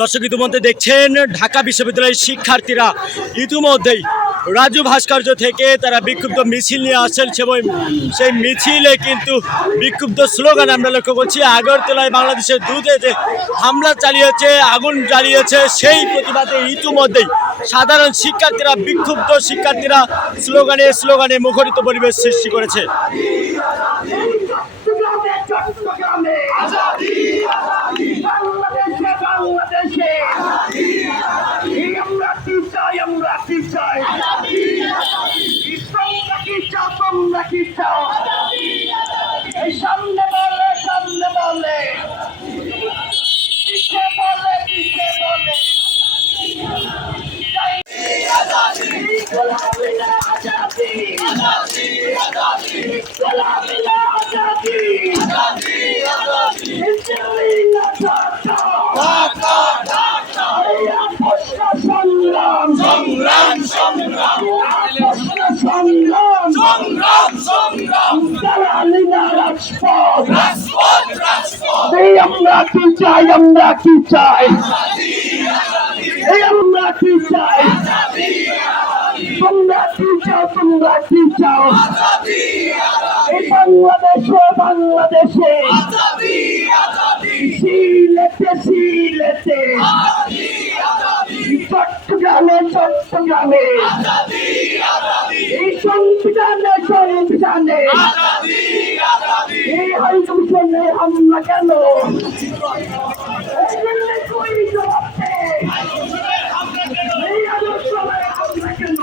দর্শক ইতিমধ্যে দেখছেন, ঢাকা বিশ্ববিদ্যালয়ের শিক্ষার্থীরা ইতিমধ্যেই রাজু ভাস্কর্য থেকে তারা বিক্ষুব্ধ মিছিল নিয়ে আসছেন। এবং সেই মিছিলে কিন্তু বিক্ষুব্ধ স্লোগান আমরা লক্ষ্য করছি, আগরতলায় বাংলাদেশের দুধে যে হামলা চালিয়েছে, আগুন জ্বালিয়েছে, সেই প্রতিবাদে ইতিমধ্যেই সাধারণ শিক্ষার্থীরা, বিক্ষুব্ধ শিক্ষার্থীরা স্লোগানে স্লোগানে মুখরিত পরিবেশ সৃষ্টি করেছে। বাংলাদেশে। আমরা কি চাই? আমরা কি চাই? তোমরা কি চাও তোমরা কি চাও এই আজাদি গোলামি না আজাদি আজাদি আজাদি গোলামি না আজাদি আজাদি আজাদি দিল্লি না ঢাকা ঢাকা ঢাকা এই আপোষটা সংগ্রাম সংগ্রাম সংগ্রাম সংগ্রাম। সংগ্রাম সংগ্রাম রাজপথ রাজপথ। রাজপথ এই আমরা কি চাই আমরা কি চাই? এই আমরা কি চাই? তোমরা কি চাও তোমরা কি চাও? এই বাংলাদেশে বাংলাদেশে। সিলেটে সিলেটে। সংবিধানের চট্টগ্রামে এই সংবিধানের সংবিধানে এই হাইকমিশনে হামলা কেন? এই আলোচনায় হামলা কেন?